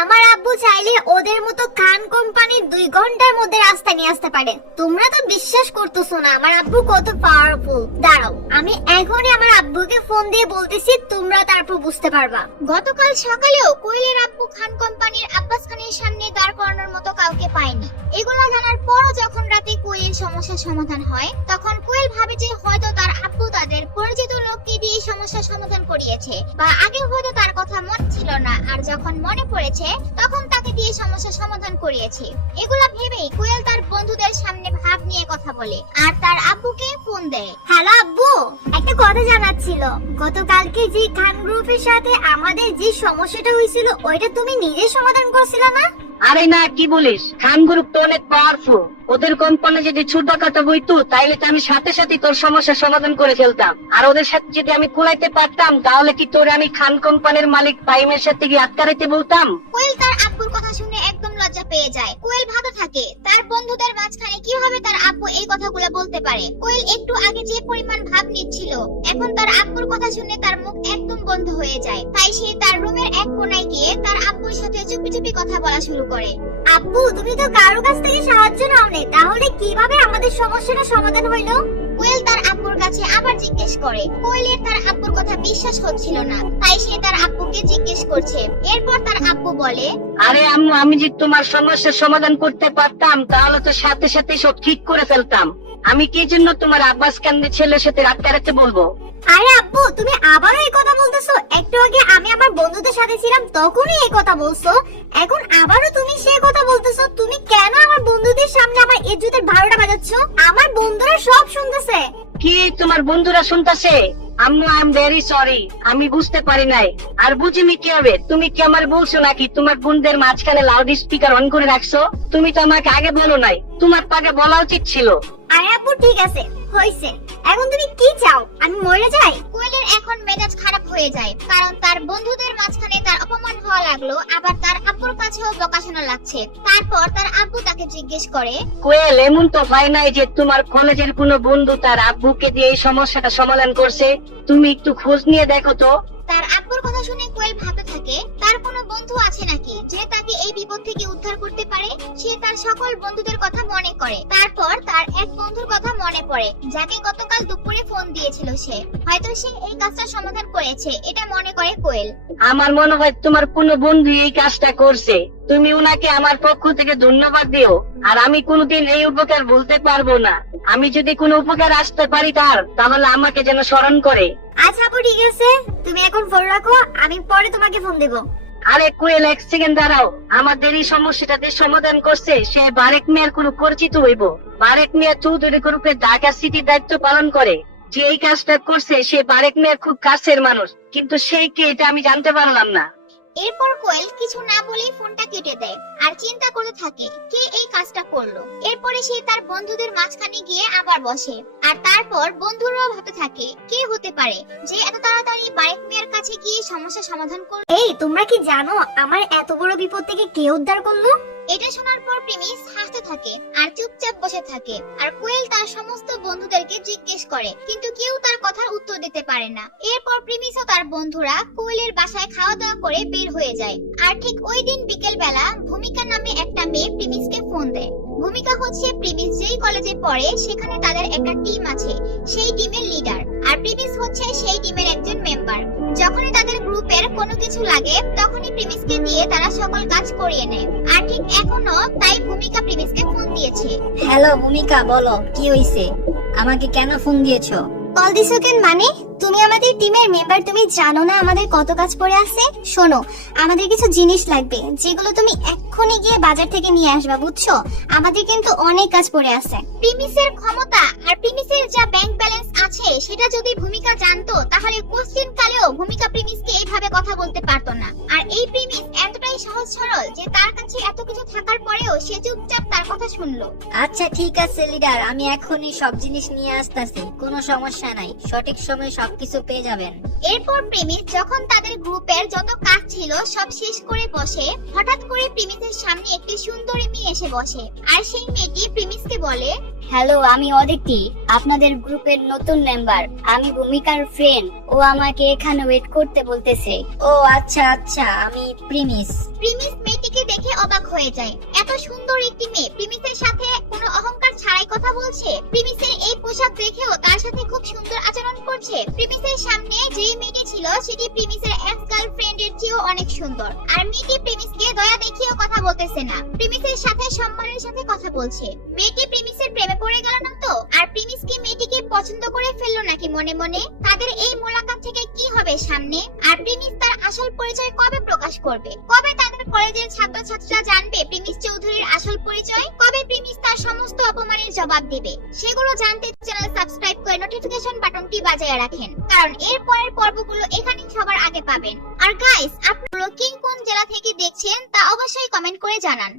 আমার আব্বু চাইলে ওদের মতো খান কোম্পানির দুই ঘণ্টার মধ্যে রাস্তা নিয়ে আসতে পারে। তোমরা তো বিশ্বাস করতেছো না, আমার আব্বু কত পাওয়ারফুল দাঁড়াও, আমি এখনই আমার আব্বুকে ফোন দিয়ে বলতেছি, তোমরা তারপর বুঝতে পারবা। গতকাল সকালেও কোয়েলের আব্বু খান কোম্পানির আব্বাস খানের সামনে দাঁড় করানোর মতো কাউকে পায়নি। এগুলো জানার পরও যখন রাতে কোয়েলের সমস্যার সমাধান হয়, তখন কোয়েল ভাবে যে হয়তো তার আব্বু তাদের পরিচিত লোককে দিয়ে সমস্যার সমাধান করিয়েছে, বা আগে হয়তো তার কথা মনে ছিল না, আর যখন মনে পড়েছে, তখন তাকে দিয়ে সমস্যার সমাধান করিয়েছে। এগুলা ভেবেই কোয়েল তার বন্ধুদের সামনে ভাব নিয়ে কথা বলে, আর তার আব্বুকে ফোন দেয়। হ্যালো আব্বু, একটা কথা জানার ছিল। গতকালকে যে খান গ্রুপের সাথে আমাদের যে সমস্যাটা হয়েছিল, ওইটা তুমি নিজে সমাধান করছিলে না? আরে না, কি বলিস? খান গ্রুপ তো অনেক পাওয়ারফুল ওদের কোম্পানি যদি ছোটখাটো বইতো, তাইলে তো আমি সাথে সাথে তোর সমস্যার সমাধান করে ফেলতাম। আর ওদের সাথে যদি আমি কুলাইতে পারতাম, তাহলে কি তোরে আমি খান কোম্পানির মালিক পাইমের সাথে কি আটকারাইতে বলতাম? কোয়েল তার আব্বুর কথা শুনে একদম লজ্জা পেয়ে যায়। কোয়েল ভাবে থাকে, তার বন্ধুদের মাঝখানে কীভাবে তার আব্বু এই কথাগুলো বলতে পারে। কোয়েল একটু আগে যে পরিমাণ ভাব নিচ্ছিল, এখন তার আব্বুর কথা শুনে তার মুখ একদম বন্ধ হয়ে যায়। তাই সে তার রুমের এক কোনায় গিয়ে তার আব্বুর সাথে চুপি চুপি কথা বলা শুরু করে। আব্বু, তুমি তো কারও কাছ থেকে সাহায্য নাও নি, তাহলে কীভাবে আমাদের সমস্যাটা সমাধান হইল? কোয়েল তার আব্বুর কাছে আবার জিজ্ঞেস করে। কোয়েলের তার আব্বুর কথা বিশ্বাস হচ্ছিল না, তাই সে তার আব্বুকে জিজ্ঞেস করছে। এরপর তার আব্বু বলে, আরে আম্মু, আমি যদি তোমার সমস্যার সমাধান করতে পারতাম, তাহলে তো সাথে সাথে সব ঠিক করে ফেলতাম। আমি কি জন্য তোমার আব্বাস কান্দি ছেলের সাথে রাত কাটাতে বলব? আরে আব্বু, তুমি আবারও এই কথা বলতেছো? একটু আগে আমি আমার বন্ধুদের সাথে ছিলাম, তখনই এই কথা বলছো। এখন আবারও তুমি সেই কথা বলতেছো। তুমি কেন আমার বন্ধুদের সামনে আমার ইজ্জতের ভাড়াটা বাজাচ্ছ? আমার বন্ধুরা সব শুনতেছে। কি তোমার বন্ধুরা শুনতাছে? আম্মু আই এম ভেরি সরি আমি বুঝতে পারি নাই। আর বুঝিনি কি হবে তুমি কি আমার বলছো নাকি তোমার বোনদের মাঝখানে লাউড স্পিকার অন করে রাখছো? তুমি তো আমাকে আগে বলো নাই। তোমার পাকে বলা উচিত ছিল। আরে আপু ঠিক আছে, হইছে। এখন তুমি কি চাও? আমি মরে যাই? কোয়েলের এখন মেজাজ খারাপ হয়ে যায় কারণ তার বন্ধুদের মাঝখানে তার অপমান হওয়া লাগল আবার তার আব্বুর কাছেও বকাশোনা লাগছে। তারপর তার আব্বু তাকে জিজ্ঞেস করে কোয়েল এমন তো হয় নাই যে তোমার কলেজের কোনো বন্ধু তার আব্বুকে দিয়ে এই সমস্যাটা সমাধান করছে? তুমি একটু খোঁজ নিয়ে দেখো তো। তার আব্বুর কথা শুনে কোয়েল ভাবতে থাকে তার কোনো বন্ধু আছে নাকি যে তাকে এই বিপদ থেকে উদ্ধার করতে সকল বন্ধুদের কথা মনে করে। তারপর তার এক বন্ধুর কথা মনে পড়ে যাকে গতকাল দুপুরে ফোন দিয়েছিল সে। হয়তো সে এই কাজটা সমাধান করেছে এটা মনে করে কোয়েল। আমার মনে হয় তোমার কোনো বন্ধু এই কাজটা করছে। তুমি উনাকে আমার পক্ষ থেকে ধন্যবাদ দিও আর আমি কোনোদিন এই উপকার ভুলতে পারব না। আমি যদি কোনো উপকার আসতে পারি তার তাহলে আমাকে যেন স্মরণ করে। আচ্ছা আপু ঠিক আছে। তুমি এখন ফোন রাখো আমি পরে তোমাকে ফোন দেবো। আরে কোয়েল, এক সেকেন্ড দাঁড়াও। আমাদের এই সমস্যাটাতে সমাধান করছে সে বারেক কোনো পরিচিত হইব। বারেক চৌধুরী গ্রুপে ঢাকা দায়িত্ব পালন করে। যে এই কাজটা করছে, সে বারেক খুব কাছের মানুষ। কিন্তু কে, এটা আমি জানতে পারলাম না। এরপর কোয়েল কিছু না বলেই ফোনটা কেটে দেয় আর চিন্তা করতে থাকে, কে এই কাজটা করল? এরপরে সে তার বন্ধুদের মাঝখানে গিয়ে আবার বসে। আর তারপর বন্ধুরাও ভাবতে থাকে, কে হতে পারে? যে এত গিয়ে সমস্যা সমাধান করল। এই তোমরা কি জানো আমার এত বড় বিপদ থেকে কে উদ্ধার করল? এটা শোনার পর প্রেমিস হাসতে থাকে আর চুপচাপ বসে থাকে আর কোয়েল তার সমস্ত বন্ধুদেরকে জিজ্ঞেস করে কিন্তু কেউ তার কথার উত্তর দিতে পারে না। এরপর প্রেমিস ও তার বন্ধুরা কোয়েলের বাসায় খাওয়া দাওয়া করে বের হয়ে যায়। আর ঠিক ওই দিন বিকেল বেলা ভূমিকা নামে একটা মেয়ে প্রেমিসকে ফোন দেয়। ভূমিকা হচ্ছে প্রেমিস যেই কলেজে পড়ে সেখানে তাদের একটা টিম আছে সেই টিমের লিডার। আর প্রেমিস হচ্ছে সেই টিমের একজন মেম্বার। যখনই তাদের গ্রুপের কোনো কিছু লাগে তখনই প্রেমিসকে দিয়ে তারা সকল কাজ করিয়ে নেয়। আর ঠিক এখনও তাই ভূমিকা প্রেমিসকে ফোন দিয়েছে। হ্যালো ভূমিকা বলো কি হইছে? আমাকে কেন ফোন দিয়েছ? কল দিছো কেন মানে? তুমি আমাদের টিমের মেম্বার তুমি জানো না আমাদের কত কাজ পড়ে আছে? শোনো আমাদের কিছু জিনিস লাগবে যেগুলো তুমি এক্ষুনি গিয়ে বাজার থেকে নিয়ে আসবা বুঝছ? আমাদের কিন্তু অনেক কাজ পড়ে আছে। প্রিমিসের ক্ষমতা আর প্রিমিসের যা ব্যাংক ব্যালেন্স আছে? সেটা যদি ভূমিকা জানতো, তাহলে কোশ্চেন কালেও ভূমিকা প্রিমিসকে এইভাবে কথা বলতে পারতো না। আর এই প্রিমিস এতটাই সহজ সরল যে তার কাছে এত কিছু থাকার পরেও সে চুপচাপ তার কথা শুনলো। আচ্ছা ঠিক আছে, লিডার। আমি এখনই সব জিনিস নিয়ে আসতেছি। কোনো সমস্যা নাই। সঠিক সময়ে সবকিছু পেয়ে যাবেন। এরপর প্রেমিস যখন তাদের গ্রুপের যত কাজ ছিল সব শেষ করে বসে হঠাৎ করে প্রিমিসের সামনে একটি সুন্দরী মেয়ে এসে বসে। আর সেই মেয়েটি প্রিমিসকে বলে হ্যালো আমি অদিতি আপনাদের গ্রুপের নতুন মেম্বার আমি ভূমিকার ফ্রেন্ড ও আমাকে এখানে ওয়েট করতে বলতেছে। ও আচ্ছা আচ্ছা আমি প্রিমিস। প্রিমিস মেয়েটিকে দেখে অবাক হয়ে যায়। এত সুন্দর একটি মেয়ে প্রিমিসের সাথে প্রিমিসের এক্স গার্লফ্রেন্ডের চেয়েও অনেক সুন্দর। আর মেয়েটি প্রিমিসকে দয়া দেখিয়েও কথা বলতেছে না। প্রিমিসের সাথে সম্মানের সাথে কথা বলছে। মেয়েটি প্রিমিসের প্রেমে পড়ে গেল না তো? আর প্রিমিস কি মেয়েটিকে পছন্দ করে ফেলল নাকি মনে মনে? তাদের এই মোলাকাত থেকে কি হবে সামনে? আর প্রিমিস তার আসল পরিচয় কবে প্রকাশ করবে? কবে তাদের কলেজের ছাত্রছাত্রীরা জানবে প্রিমিস চৌধুরীর আসল পরিচয়? কবে তার সমস্ত অপমানের জবাব দেবে। সেগুলো জানতে চ্যানেল সাবস্ক্রাইব করে নোটিফিকেশন বাটনটি বাজায় রাখেন। কারণ এর পরের পর্বগুলো এখানেই সবার আগে পাবেন। আর গাইস আপনারা কিং কোন জেলা থেকে দেখছেন তা অবশ্যই কমেন্ট করে জানান।